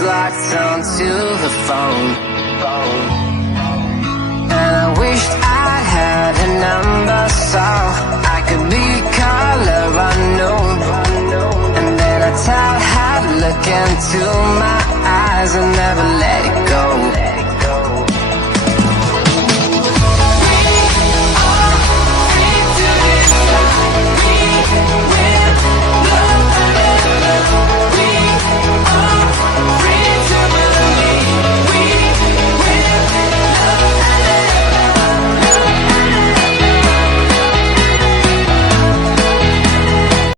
locked onto the phone. And I wished I'd had a number so I could be color unknown. And then I tell her, look into my eyes and never let it go.